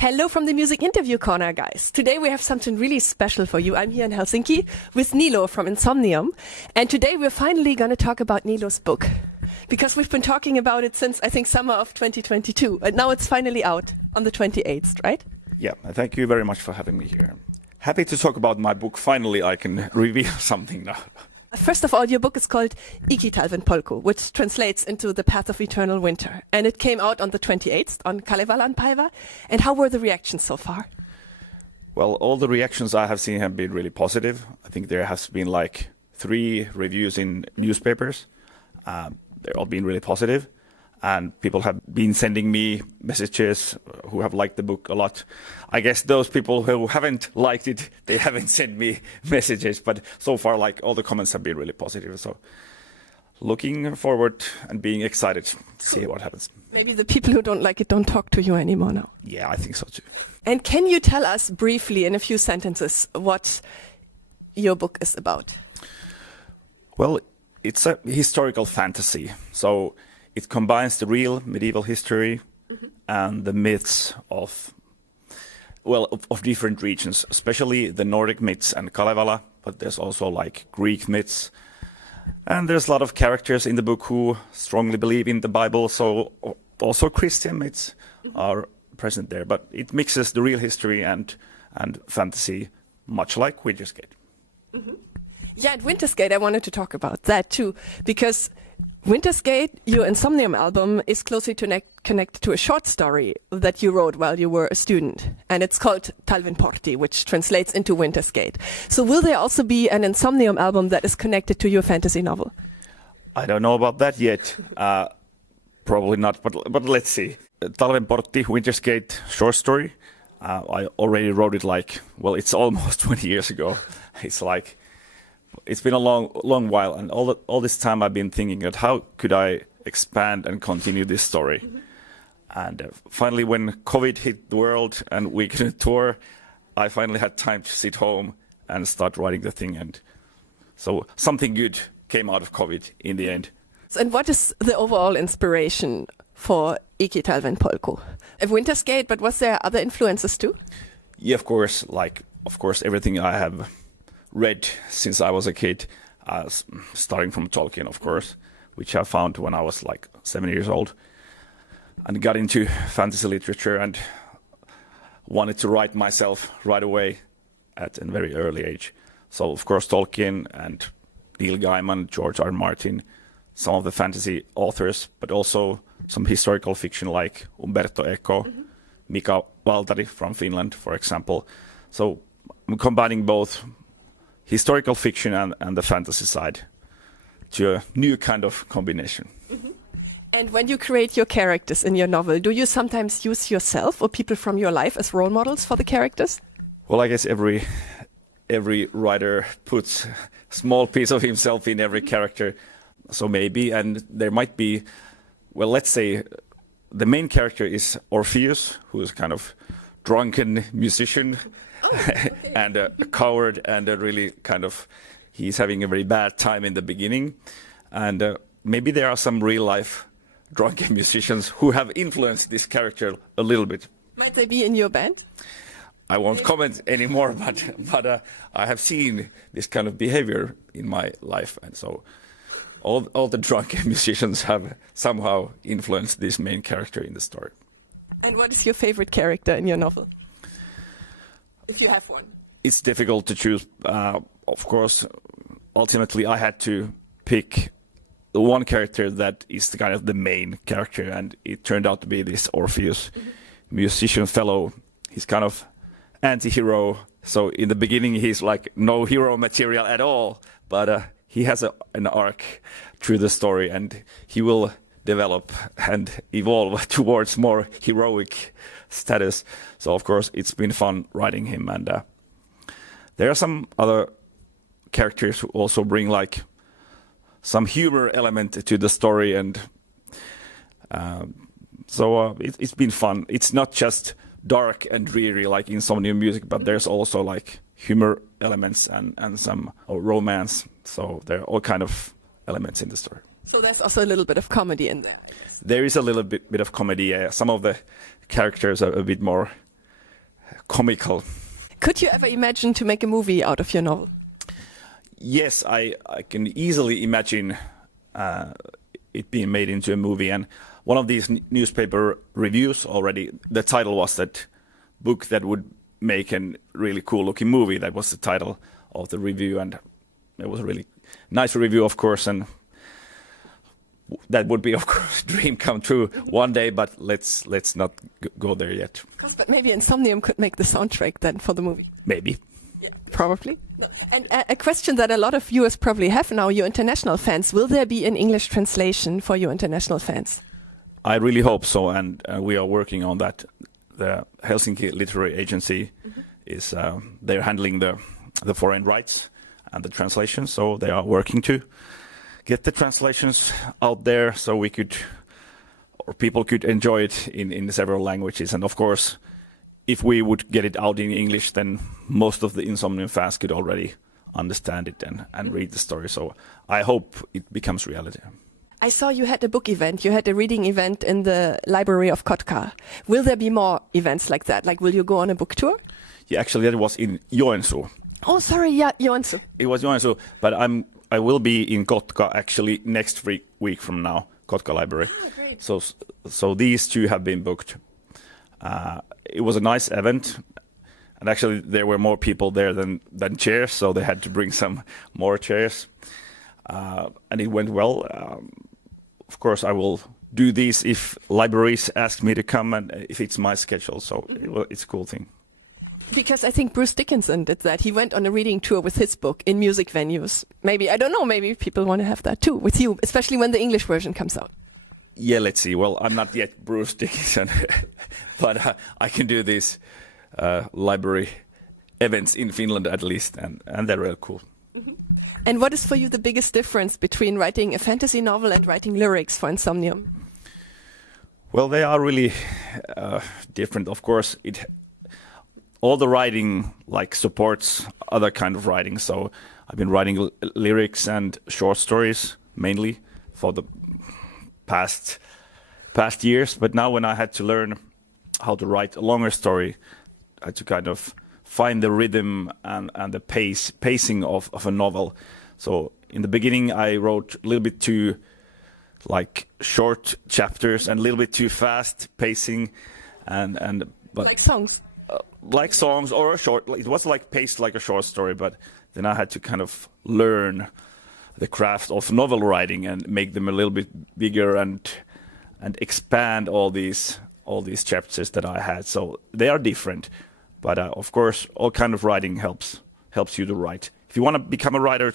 Hello from the Music Interview Corner, guys. Today we have something really special for you. I'm here in Helsinki with NIILO from Insomnium. And today we're finally going to talk about NIILO's book. Because we've been talking about it since, I think, summer of 2022. And now it's finally out on the 28th, right? Yeah, thank you very much for having me here. Happy to talk about my book. Finally, I can reveal something now. First of all, your book is called Ikitalven, POLKU, which translates into The Path of Eternal Winter. And it came out on the 28th on Kalevalan Päivä. And how were the reactions so far? Well, all the reactions I have seen have been really positive. I think there has been like 3 reviews in newspapers. They're all been really positive. And people have been sending me messages who have liked the book a lot. I guess those people who haven't liked it, they haven't sent me messages. But so far, like, all the comments have been really positive. So looking forward and being excited to see what happens. Maybe the people who don't like it don't talk to you anymore now. Yeah, I think so too. And can you tell us briefly in a few sentences what your book is about? Well, it's a historical fantasy. So it combines the real medieval history and the myths of different regions, especially the Nordic myths and Kalevala, but there's also like Greek myths. And there's a lot of characters in the book who strongly believe in the Bible, so also Christian myths are present there. But it mixes the real history and fantasy, much like Winter's Gate. Yeah, at Winter's Gate, I wanted to talk about that too, because Winter's Gate, your Insomnium album, is closely connected to a short story that you wrote while you were a student. And it's called Talvenportti, which translates into Winter's Gate. So will there also be an Insomnium album that is connected to your fantasy novel? I don't know about that yet. Probably not, but let's see. Talvenportti, Winter's Gate short story. I already wrote it it's almost 20 years ago. It's been a long while, and all this time I've been thinking that how could I expand and continue this story. And finally, when COVID hit the world and we couldn't tour, I finally had time to sit home and start writing the thing. And so something good came out of COVID in the end. And what is the overall inspiration for Ikitalven POLKU? Winter's Gate, but was there other influences too? Yeah, of course. Everything I have read since I was a kid, starting from Tolkien, of course, which I found when I was 7 years old, and got into fantasy literature and wanted to write myself right away at a very early age. So, of course, Tolkien and Neil Gaiman, George R. R. Martin, some of the fantasy authors, but also some historical fiction like Umberto Eco, Mika Valtari from Finland, for example. So I'm combining both historical fiction and the fantasy side to a new kind of combination. And when you create your characters in your novel, do you sometimes use yourself or people from your life as role models for the characters? Well, I guess every writer puts a small piece of himself in every character. So maybe, and there might be, let's say the main character is Orpheus, who is kind of drunken musician. And a coward, and he's having a very bad time in the beginning. And maybe there are some real life drunken musicians who have influenced this character a little bit. Might they be in your band? I won't comment anymore, but I have seen this kind of behavior in my life. And so all the drunken musicians have somehow influenced this main character in the story. And what is your favorite character in your novel? If you have one. It's difficult to choose. Of course, ultimately I had to pick the one character that is the main character, and it turned out to be this Orpheus, musician fellow. He's kind of anti-hero. So in the beginning he's no hero material at all, but he has an arc through the story, and he will develop and evolve towards more heroic status. So of course it's been fun writing him, and there are some other characters who also bring some humor element to the story, and so it's been fun. It's not just dark and dreary like Insomnium music, but there's also humor elements and some romance. So there are all kind of elements in the story. So there's also a little bit of comedy in there. There is a little bit of comedy. Some of the characters are a bit more comical. Could you ever imagine to make a movie out of your novel? Yes, I can easily imagine it being made into a movie. And one of these newspaper reviews already, the title was that book that would make a really cool looking movie. That was the title of the review, and it was a really nice review, of course, and that would be, of course, a dream come true one day, but let's not go there yet. But maybe Insomnium could make the soundtrack then for the movie. Maybe. Yeah, probably. No. And a question that a lot of viewers probably have now, your international fans, will there be an English translation for your international fans? I really hope so, and we are working on that. The Helsinki Literary Agency is they're handling the foreign rights and the translation, so they are working to get the translations out there so we could, or people could enjoy it in several languages. And of course, if we would get it out in English, then most of the Insomnium fans could already understand it and read the story. So I hope it becomes reality. I saw you had a book event, you had a reading event in the library of Kotka. Will there be more events like that? Like, will you go on a book tour? Yeah, actually that was in Joensuu. Oh, sorry, yeah, Joensuu. It was Joensuu, but I will be in Kotka actually next week from now, Kotka Library. Oh, great. So these two have been booked. It was a nice event, and actually there were more people there than chairs, so they had to bring some more chairs, and it went well. Of course, I will do these if libraries ask me to come and if it's my schedule. So it's a cool thing. Because I think Bruce Dickinson did that. He went on a reading tour with his book in music venues. Maybe, I don't know, maybe people want to have that too with you, especially when the English version comes out. Yeah, let's see. Well, I'm not yet Bruce Dickinson, but I can do these library events in Finland at least, and they're real cool. And what is for you the biggest difference between writing a fantasy novel and writing lyrics for Insomnium? Well, they are really different. Of course, all the writing like supports other kind of writing. So I've been writing lyrics and short stories mainly for the past years. But now when I had to learn how to write a longer story, I had to kind of find the rhythm and the pacing of a novel. So in the beginning, I wrote a little bit too like short chapters and a little bit too fast pacing, but Like songs. Like songs or a short. It was like paced like a short story, but then I had to kind of learn the craft of novel writing and make them a little bit bigger and expand all these chapters that I had. So they are different, but of course, all kind of writing helps you to write. If you want to become a writer,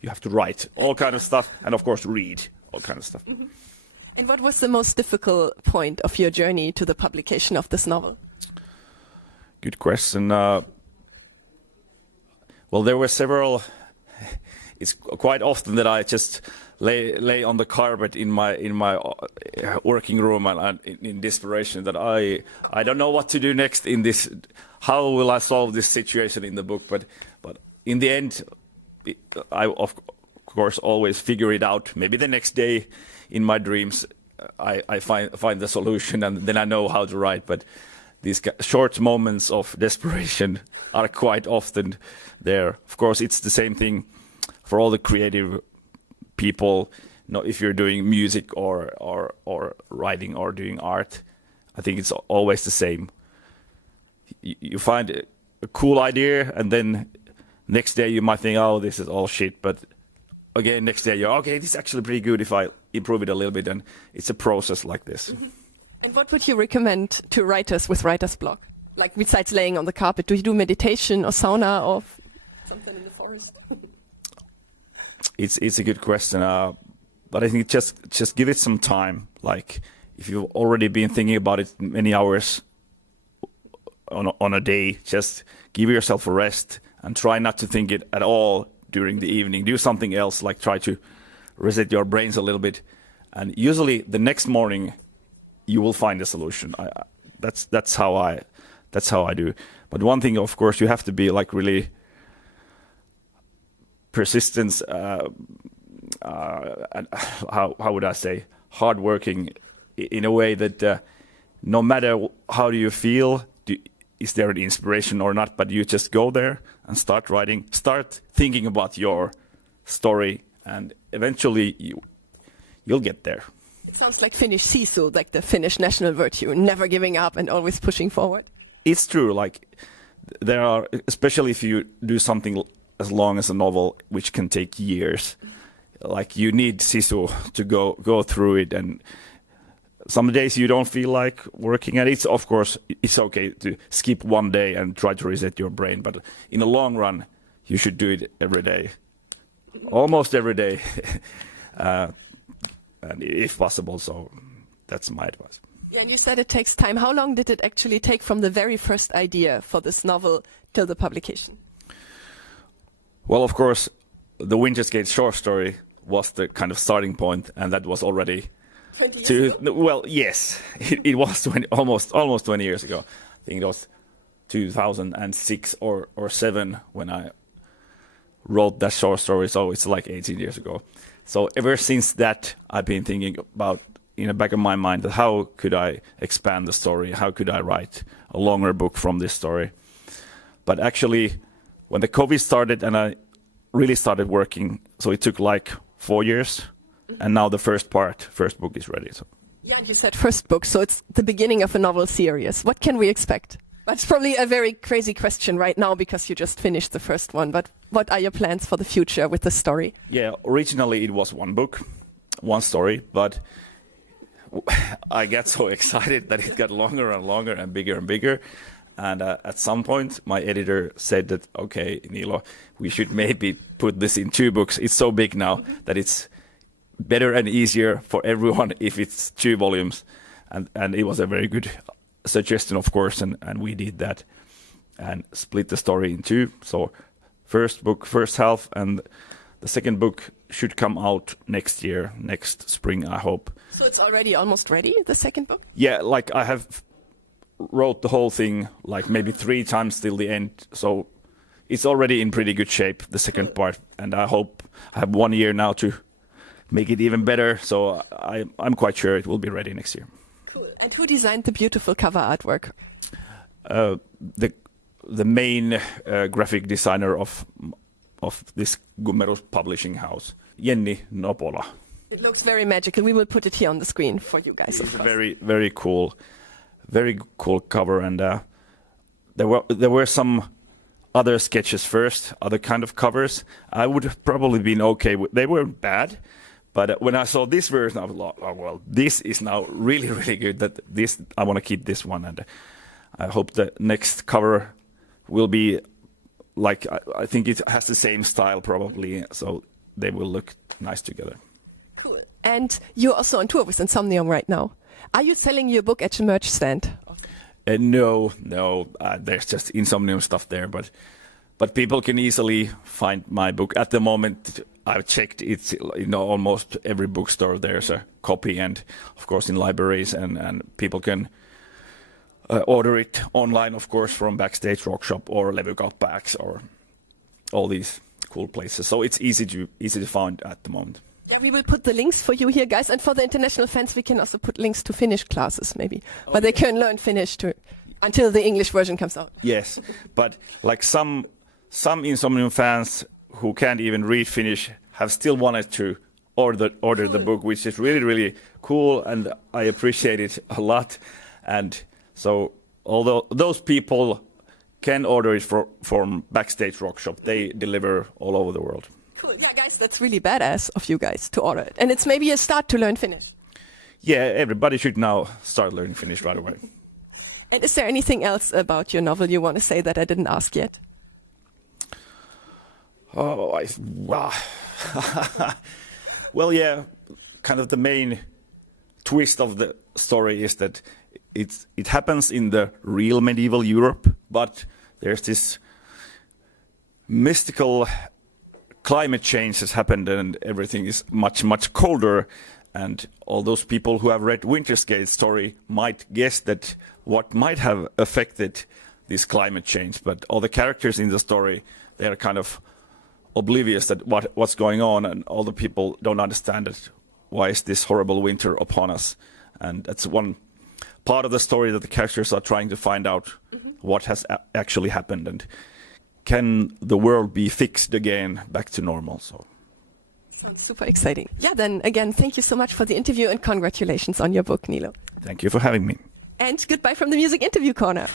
you have to write all kind of stuff, and of course, read all kind of stuff. Mm-hmm. And what was the most difficult point of your journey to the publication of this novel? Good question. Well, there were several. It's quite often that I just lay on the carpet in my working room and in desperation that I don't know what to do next in this. How will I solve this situation in the book? But in the end, I of course always figure it out. Maybe the next day, in my dreams, I find the solution, and then I know how to write. But these short moments of desperation are quite often there. Of course, it's the same thing for all the creative people. If you're doing music or writing or doing art, I think it's always the same. You find a cool idea, and then next day you might think, oh, this is all shit. But again, next day you're, okay, this is actually pretty good if I improve it a little bit. And it's a process like this. Mm-hmm. And what would you recommend to writers with writer's block? Like, besides laying on the carpet, do you do meditation or sauna or something in the forest? It's a good question, but I think just give it some time. Like, if you've already been thinking about it many hours on a day, just give yourself a rest and try not to think it at all during the evening. Do something else, like try to reset your brains a little bit, and usually the next morning you will find a solution. That's how I do. But one thing, of course, you have to be like really persistent. And how would I say, hardworking in a way that no matter how do you feel, is there an inspiration or not, but you just go there and start writing, start thinking about your story, and eventually you'll get there. It sounds like Finnish sisu, like the Finnish national virtue, never giving up and always pushing forward. It's true, like there are, especially if you do something as long as a novel, which can take years, like you need sisu to go through it, and some days you don't feel like working, and it's, of course, it's okay to skip one day and try to reset your brain, but in the long run, you should do it every day, almost every day, and if possible. So that's my advice. Yeah, and you said it takes time. How long did it actually take from the very first idea for this novel till the publication? Well, of course, the Winter's Gate short story was the kind of starting point, and that was already 20 years ago? Well, yes, it was almost 20 years ago. I think it was 2006 or 7 when I wrote that short story, so it's like 18 years ago. So ever since that, I've been thinking about, in the back of my mind, that how could I expand the story? How could I write a longer book from this story? But actually, when the COVID started and I really started working, so it took like 4 years, and now the first book is ready. So. Yeah, and you said first book, so it's the beginning of a novel series. What can we expect? That's probably a very crazy question right now because you just finished the first one, but what are your plans for the future with the story? Yeah, originally it was one book, one story, but I got so excited that it got longer and longer and bigger. And at some point, my editor said that, okay, NIILO, we should maybe put this in 2 books. It's so big now that it's better and easier for everyone if it's 2 volumes. And it was a very good suggestion, of course, and we did that and split the story in 2. So first book, first half, and the second book should come out next year, next spring, I hope. So it's already almost ready, the second book? Yeah, like I have wrote the whole thing like maybe 3 times till the end, so it's already in pretty good shape, the second part, and I hope I have 1 year now to make it even better, so I'm quite sure it will be ready next year. Cool. And who designed the beautiful cover artwork? The main graphic designer of this Gummerus publishing house, Jenni Nopola. It looks very magical. We will put it here on the screen for you guys, of course. Very cool cover, and there were some other sketches first, other kind of covers. I would have probably been okay with. They weren't bad, but when I saw this version, I was like, oh well, this is now really good. That this I want to keep this one, and I hope the next cover will be like I think it has the same style probably, so they will look nice together. Cool. And you're also on tour with Insomnium right now. Are you selling your book at a merch stand? No. There's just Insomnium stuff there, but people can easily find my book. At the moment, I've checked it's almost every bookstore there's a copy, and of course in libraries, and people can order it online, of course, from Backstage Rockshop or Levykauppa or all these cool places. So it's easy to find at the moment. Yeah, we will put the links for you here, guys. And for the international fans, we can also put links to Finnish classes, maybe. But they can learn Finnish until the English version comes out. Yes, but like some Insomnium fans who can't even read Finnish have still wanted to order the book, which is really cool, and I appreciate it a lot. And so, although those people can order it from Backstage Rockshop, they deliver all over the world. Cool. Yeah, guys, that's really badass of you guys to order it. And it's maybe a start to learn Finnish. Yeah, everybody should now start learning Finnish right away. And is there anything else about your novel you want to say that I didn't ask yet? Oh, well, yeah, kind of the main twist of the story is that it happens in the real medieval Europe, but there's this mystical climate change has happened and everything is much colder, and all those people who have read Winter's Gate story might guess that what might have affected this climate change, but all the characters in the story, they are kind of oblivious that what's going on, and all the people don't understand it. Why is this horrible winter upon us? And that's one part of the story that the characters are trying to find out what has actually happened and can the world be fixed again back to normal. So Sounds super exciting. Yeah, then again, thank you so much for the interview and congratulations on your book, NIILO. thank you for having me. And goodbye from the Music Interview Corner.